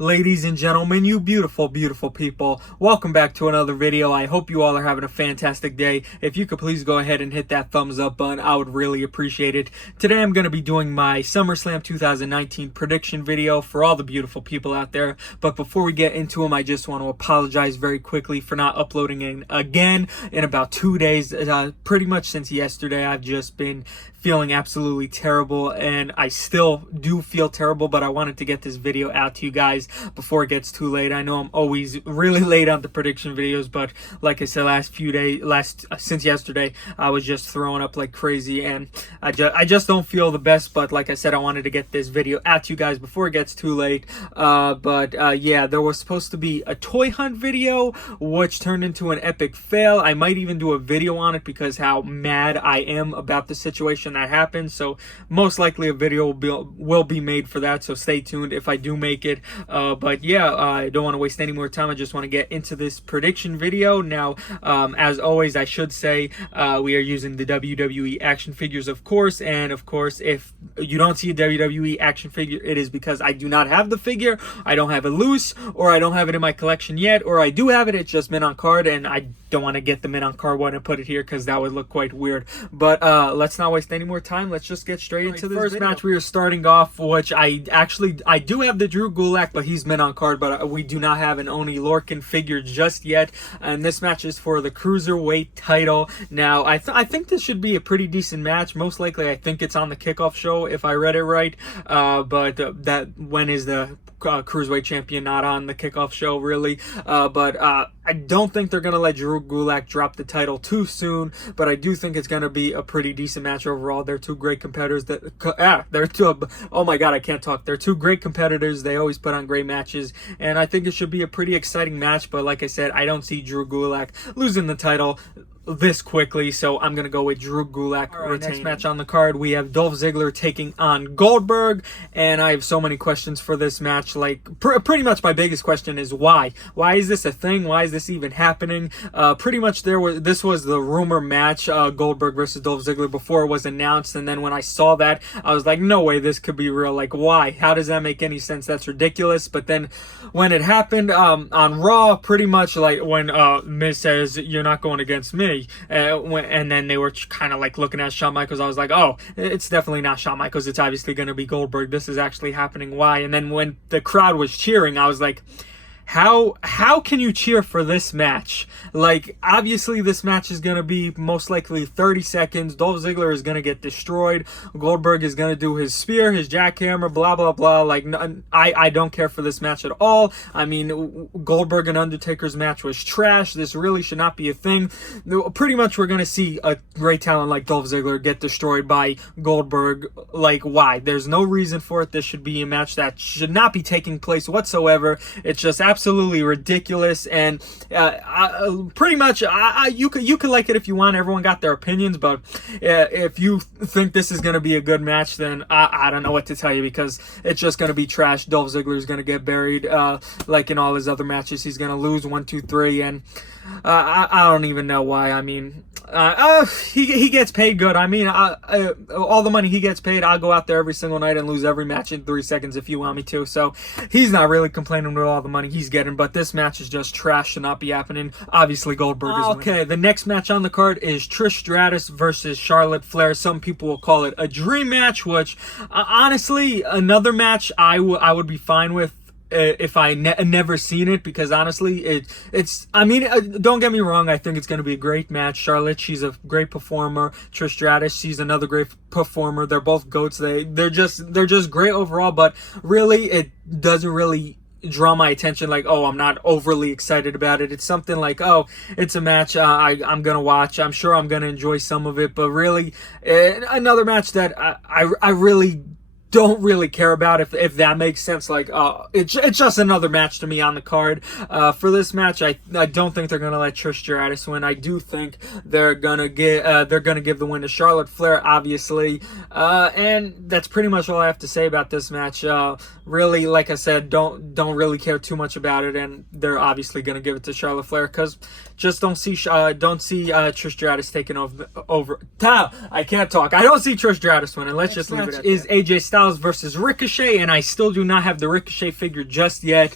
Ladies and gentlemen, you beautiful, beautiful people, welcome back to another video. I hope you all are having a fantastic day. If you could please go ahead and hit that thumbs up button, I would really appreciate it. Today I'm going to be doing my Summerslam 2019 prediction video for all the beautiful people out there. But before we get into them, I just want to apologize very quickly for not uploading again in about 2 days. Pretty much since yesterday, I've just been feeling absolutely terrible, and I still do feel terrible, but I wanted to get this video out to you guys before it gets too late. I know I'm always really late on the prediction videos, but like I said, since yesterday, I was just throwing up like crazy, and I just don't feel the best. But like I said, I wanted to get this video out to you guys before it gets too late. Yeah, there was supposed to be a toy hunt video, which turned into an epic fail. I might even do a video on it because how mad I am about the situation that happened. So most likely a video will be made for that, so stay tuned if I do make it. But yeah, I don't want to waste any more time. I just want to get into this prediction video now. As always, I should say we are using the WWE action figures, of course, and of course if you don't see a WWE action figure, it is because I do not have the figure, I don't have it loose, or I don't have it in my collection yet, or I do have it, it's just mint on card, and I don't want to get the mint on card one and put it here because that would look quite weird. But let's not waste any more time. Let's just get straight into this first match. We are starting off, which I do have the Drew Gulak, but he's mint on card, but we do not have an Oni Lorcan figure just yet. And this match is for the Cruiserweight title. Now, I think this should be a pretty decent match. Most likely, I think it's on the kickoff show if I read it right. But when is the Cruiserweight champion not on the kickoff show, really? I don't think they're going to let Drew Gulak drop the title too soon, but I do think it's going to be a pretty decent match overall. They're two great competitors. Oh my god, I can't talk. They're two great competitors. They always put on great matches, and I think it should be a pretty exciting match. But like I said, I don't see Drew Gulak losing the title this quickly, so I'm gonna go with Drew Gulak retaining. Next match on the card, we have Dolph Ziggler taking on Goldberg, and I have so many questions for this match. Like pretty much my biggest question is why is this a thing? Why is this even happening? Pretty much this was the rumor match, Goldberg versus Dolph Ziggler, before it was announced, and then when I saw that, I was like, no way this could be real. Like, why? How does that make any sense? That's ridiculous. But then when it happened on Raw, pretty much like when Miz says, you're not going against me, and then they were kind of like looking at Shawn Michaels, I was like, oh, it's definitely not Shawn Michaels, it's obviously going to be Goldberg. This is actually happening. Why? And then when the crowd was cheering, I was like, how can you cheer for this match? Like, obviously this match is going to be most likely 30 seconds. Dolph Ziggler is going to get destroyed. Goldberg is going to do his spear, his jackhammer, blah, blah, blah. Like, I don't care for this match at all. I mean, Goldberg and Undertaker's match was trash. This really should not be a thing. Pretty much we're going to see a great talent like Dolph Ziggler get destroyed by Goldberg. Like, why? There's no reason for it. This should be a match that should not be taking place whatsoever. It's just absolutely ridiculous, and pretty much you could like it if you want. Everyone got their opinions, but if you think this is going to be a good match, then I don't know what to tell you, because it's just going to be trash. Dolph Ziggler is going to get buried like in all his other matches. He's going to lose 1, 2, 3, and I don't even know why. I mean, he gets paid good. I mean, all the money he gets paid, I'll go out there every single night and lose every match in 3 seconds if you want me to. So he's not really complaining with all the money he's getting, but this match is just trash, should not be happening. Obviously Goldberg is winning. Okay, the next match on the card is Trish Stratus versus Charlotte Flair. Some people will call it a dream match, which honestly, another match I would be fine with if I never seen it, because honestly I mean, don't get me wrong, I think it's going to be a great match. Charlotte, she's a great performer. Trish Stratus, she's another great performer. They're both goats. They're just great overall, but really it doesn't really draw my attention. Like, oh, I'm not overly excited about it. It's something like, oh, it's a match I'm gonna watch. I'm sure I'm gonna enjoy some of it, but really another match that I really don't really care about, if that makes sense. Like, it's just another match to me on the card. For this match, I don't think they're gonna let Trish Stratus win. I do think they're gonna give the win to Charlotte Flair, obviously. And that's pretty much all I have to say about this match. Really, like I said, don't really care too much about it, and they're obviously gonna give it to Charlotte Flair because just don't see Trish Stratus taking over. I can't talk. I don't see Trish Stratus winning. Let's just leave it at that. Is AJ Styles versus Ricochet, and I still do not have the Ricochet figure just yet,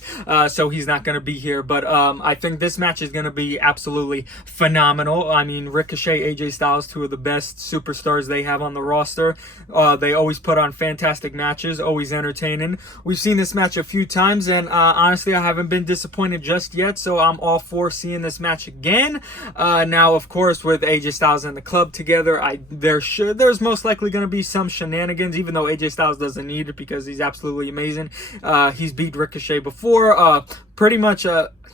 so he's not going to be here. But I think this match is going to be absolutely phenomenal. I mean, Ricochet, AJ Styles, two of the best superstars they have on the roster. They always put on fantastic matches, always entertaining. We've seen this match a few times, and honestly, I haven't been disappointed just yet, so I'm all for seeing this match again. Now, of course, with AJ Styles and the club together, there's most likely going to be some shenanigans, even though AJ Styles doesn't need it because he's absolutely amazing. He's beat Ricochet before. Pretty much,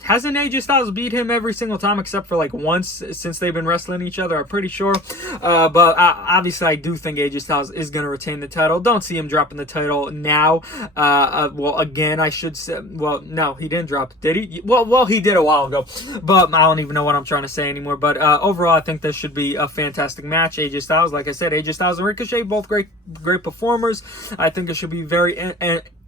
hasn't AJ Styles beat him every single time except for like once since they've been wrestling each other? I'm pretty sure. But obviously, I do think AJ Styles is going to retain the title. Don't see him dropping the title now. Well, again, I should say. Well, no, he didn't drop it, did he? Well, he did a while ago. But I don't even know what I'm trying to say anymore. But overall, I think this should be a fantastic match. AJ Styles, like I said, AJ Styles and Ricochet, both great performers. I think it should be very.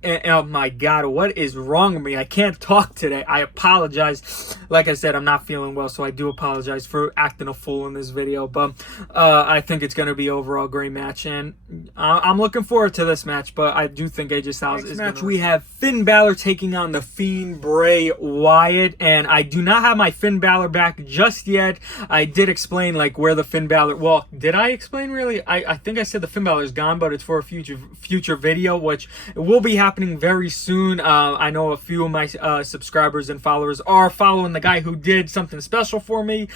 Oh my God, what is wrong with me? I can't talk today. I apologize. Like I said, I'm not feeling well, so I do apologize for acting a fool in this video. But I think it's going to be overall a great match, and I'm looking forward to this match. But I do think AJ Styles is match. We have Finn Balor taking on the Fiend Bray Wyatt, and I do not have my Finn Balor back just yet. I did explain like where the Finn Balor. Well, did I explain really? I think I said the Finn Balor is gone, but it's for a future video, which will be happening very soon. I know a few of my subscribers and followers are following the guy who did something special for me,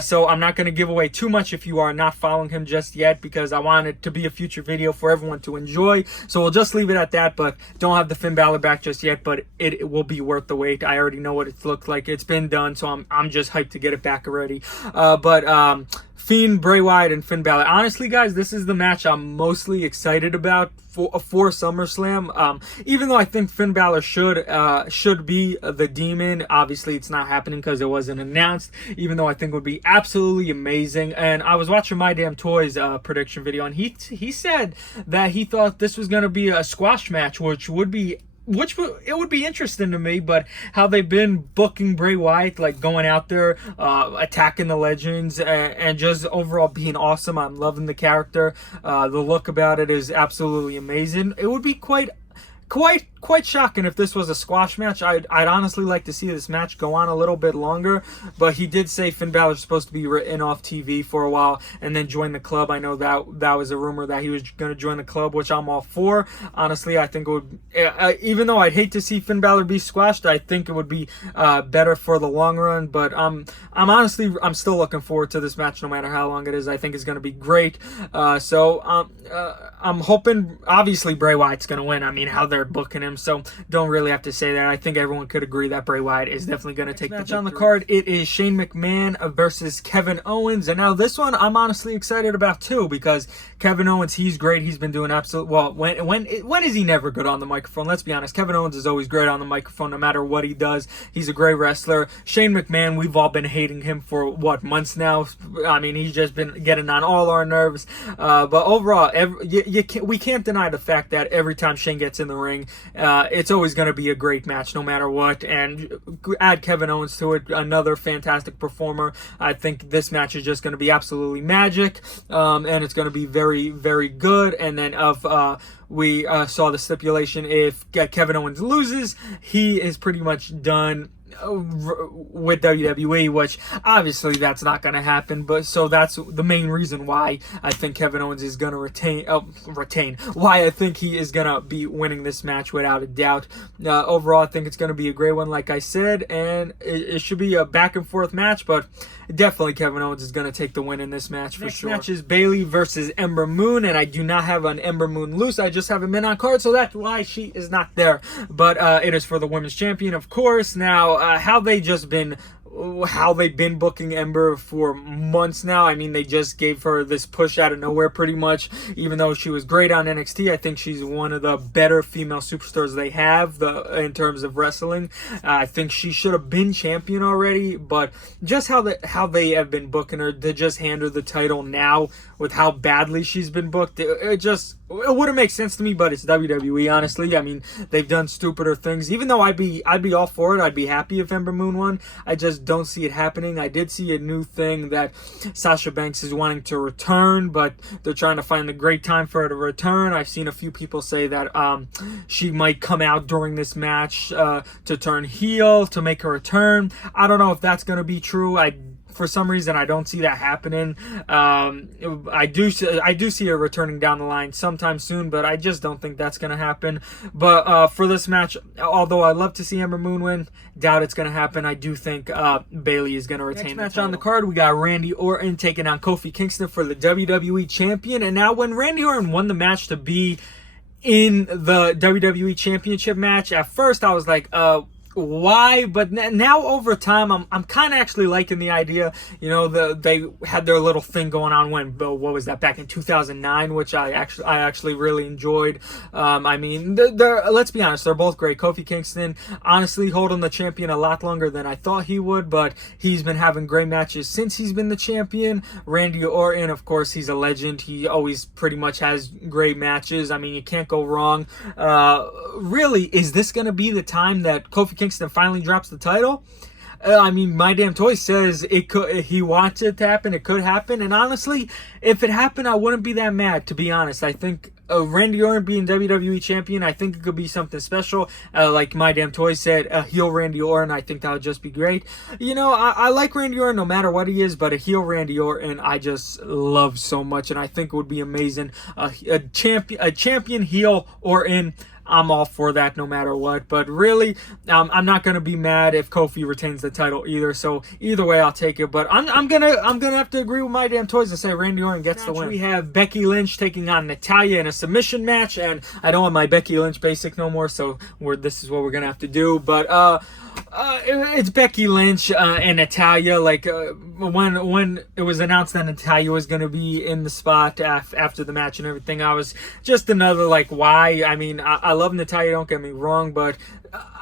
so I'm not going to give away too much if you are not following him just yet, because I want it to be a future video for everyone to enjoy. So we'll just leave it at that, but don't have the Finn Balor back just yet, but it will be worth the wait. I already know what it looked like. It's been done, so I'm just hyped to get it back already. Fiend, Bray Wyatt, and Finn Balor. Honestly, guys, this is the match I'm mostly excited about for SummerSlam. Even though I think Finn Balor should be the Demon. Obviously, it's not happening because it wasn't announced. Even though I think it would be absolutely amazing. And I was watching My Damn Toys prediction video, and he said that he thought this was going to be a squash match, which would be interesting to me. But how they've been booking Bray Wyatt, like going out there, attacking the legends, and just overall being awesome. I'm loving the character. The look about it is absolutely amazing. It would be quite shocking if this was a squash match. I'd honestly like to see this match go on a little bit longer, but he did say Finn Balor's supposed to be written off TV for a while and then join the club. I know that was a rumor that he was going to join the club, which I'm all for. Honestly, I think it would, even though I'd hate to see Finn Balor be squashed, I think it would be better for the long run. But I'm still looking forward to this match no matter how long it is. I think it's going to be great. So I'm hoping, obviously, Bray Wyatt's going to win. I mean, how they're booking him, so don't really have to say that. I think everyone could agree that Bray Wyatt is definitely going to take the match on the card. It is Shane McMahon versus Kevin Owens, and now this one I'm honestly excited about too, because Kevin Owens, he's great. He's been doing absolute well. When is he never good on the microphone? Let's be honest. Kevin Owens is always great on the microphone, no matter what he does. He's a great wrestler. Shane McMahon, we've all been hating him for months now. I mean, he's just been getting on all our nerves. But overall, we can't deny the fact that every time Shane gets in the ring, it's always going to be a great match no matter what. And add Kevin Owens to it, another fantastic performer. I think this match is just going to be absolutely magic, and it's going to be very, very good. And then we saw the stipulation: if Kevin Owens loses, he is pretty much done with WWE, which obviously that's not going to happen, but so that's the main reason why I think Kevin Owens is going to retain, why I think he is going to be winning this match without a doubt. Overall, I think it's going to be a great one, like I said, and it should be a back and forth match, but definitely Kevin Owens is going to take the win in this match for sure. Next match is Bayley versus Ember Moon, and I do not have an Ember Moon loose. I just have a min on card, so that's why she is not there. But it is for the women's champion, of course. Now, how they've been booking Ember for months now. I mean, they just gave her this push out of nowhere pretty much. Even though she was great on NXT, I think she's one of the better female superstars they have in terms of wrestling. I think she should have been champion already, but just how they have been booking her, to just hand her the title now with how badly she's been booked. It wouldn't make sense to me, but it's WWE, honestly. I mean, they've done stupider things. Even though I'd be all for it, I'd be happy if Ember Moon won. I just don't see it happening. I did see a new thing that Sasha Banks is wanting to return, but they're trying to find a great time for her to return. I've seen a few people say that she might come out during this match to turn heel, to make her return. I don't know if that's going to be true. For some reason, I don't see that happening. I do see her returning down the line sometime soon, but I just don't think that's going to happen. But for this match, although I love to see Ember Moon win, doubt it's going to happen. I do think Bayley is going to retain. Next match on the card, we got Randy Orton taking on Kofi Kingston for the WWE Champion. And now when Randy Orton won the match to be in the WWE Championship match, at first I was like, why? But now over time, I'm kind of actually liking the idea. You know, they had their little thing going on what was that, back in 2009, which I actually really enjoyed. I mean, let's be honest, they're both great. Kofi Kingston, honestly, holding the champion a lot longer than I thought he would, but he's been having great matches since he's been the champion. Randy Orton, of course, he's a legend. He always pretty much has great matches. I mean, you can't go wrong. Really, is this going to be the time that Kofi Kingston finally drops the title? I mean, My Damn Toy says it could. He wants it to happen. It could happen. And honestly, if it happened, I wouldn't be that mad, to be honest. I think Randy Orton being WWE champion, I think it could be something special. Like My Damn Toy said, a heel Randy Orton, I think that would just be great. You know, I like Randy Orton no matter what he is, but a heel Randy Orton, I just love so much, and I think it would be amazing. A champion heel Orton, I'm all for that no matter what. But really, I'm not gonna be mad if Kofi retains the title either. So either way, I'll take it. But I'm gonna have to agree with My Damn Toys and say Randy Orton gets the win. We have Becky Lynch taking on Natalya in a submission match, and I don't want my Becky Lynch basic no more, so this is what we're gonna have to do. But it's Becky Lynch and Natalya. Like when it was announced that Natalya was going to be in the spot after the match and everything, I was just another like, why? I mean, I love Natalya, don't get me wrong, but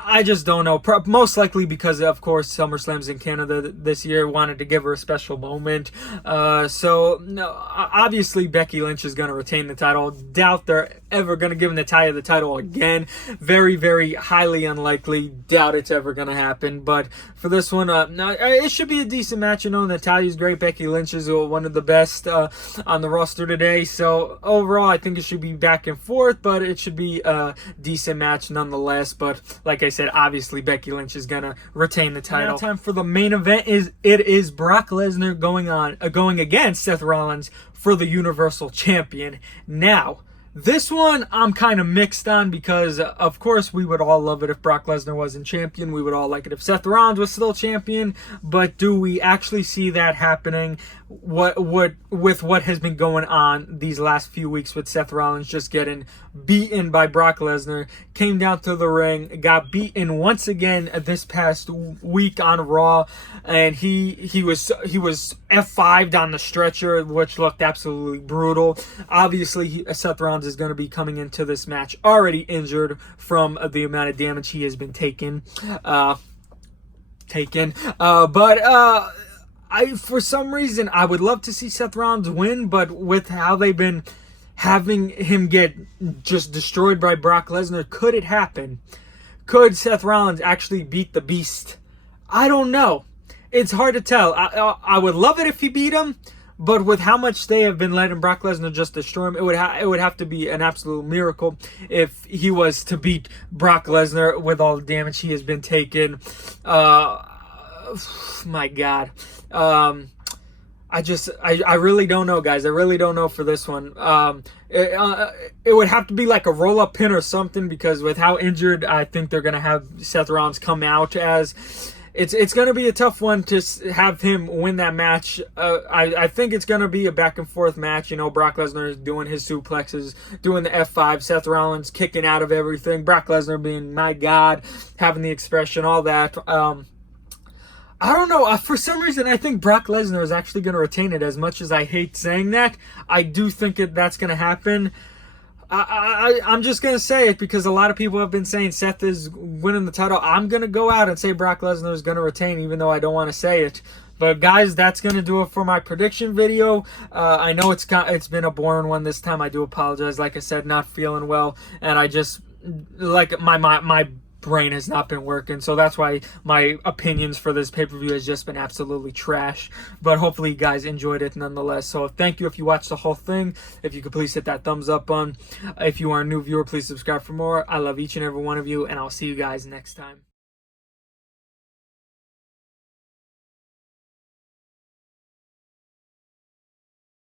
I just don't know. Most likely because, of course, SummerSlam's in Canada this year. Wanted to give her a special moment. So, no, obviously, Becky Lynch is going to retain the title. Doubt they're ever going to give Natalya the title again. Very, very highly unlikely. Doubt it's ever going to happen. But for this one, it should be a decent match. You know, Natalya's great. Becky Lynch is one of the best on the roster today. So, overall, I think it should be back and forth, but it should be a decent match nonetheless. But, like I said, obviously Becky Lynch is gonna retain the title. Now time for the main event. It is Brock Lesnar going against Seth Rollins for the Universal Champion. Now, this one I'm kind of mixed on because, of course, we would all love it if Brock Lesnar wasn't champion. We would all like it if Seth Rollins was still champion. But do we actually see that happening? With what has been going on these last few weeks with Seth Rollins just getting beaten by Brock Lesnar, came down to the ring, got beaten once again this past week on Raw, and he was F5'd on the stretcher, which looked absolutely brutal. Obviously, Seth Rollins is going to be coming into this match already injured from the amount of damage he has been taking. For some reason, I would love to see Seth Rollins win, but with how they've been having him get just destroyed by Brock Lesnar, could it happen? Could Seth Rollins actually beat the Beast? I don't know. It's hard to tell. I would love it if he beat him, but with how much they have been letting Brock Lesnar just destroy him, it would have to be an absolute miracle if he was to beat Brock Lesnar with all the damage he has been taking. My God. I really don't know, guys. I really don't know for this one. It would have to be like a roll-up pin or something, because with how injured I think they're going to have Seth Rollins come out as, it's going to be a tough one to have him win that match. I think it's going to be a back-and-forth match. You know, Brock Lesnar is doing his suplexes, doing the F5, Seth Rollins kicking out of everything, Brock Lesnar being, my God, having the expression, all that. I don't know. For some reason, I think Brock Lesnar is actually going to retain it. As much as I hate saying that, I do think that's going to happen. I'm just going to say it because a lot of people have been saying Seth is winning the title. I'm going to go out and say Brock Lesnar is going to retain, even though I don't want to say it. But guys, that's going to do it for my prediction video. I know it's been a boring one this time. I do apologize. Like I said, not feeling well, and I just, like, my brain has not been working, so that's why my opinions for this pay-per-view has just been absolutely trash. But hopefully you guys enjoyed it nonetheless. So thank you if you watched the whole thing. If you could please hit that thumbs up button. If you are a new viewer, please subscribe for more. I love each and every one of you, and I'll see you guys next time.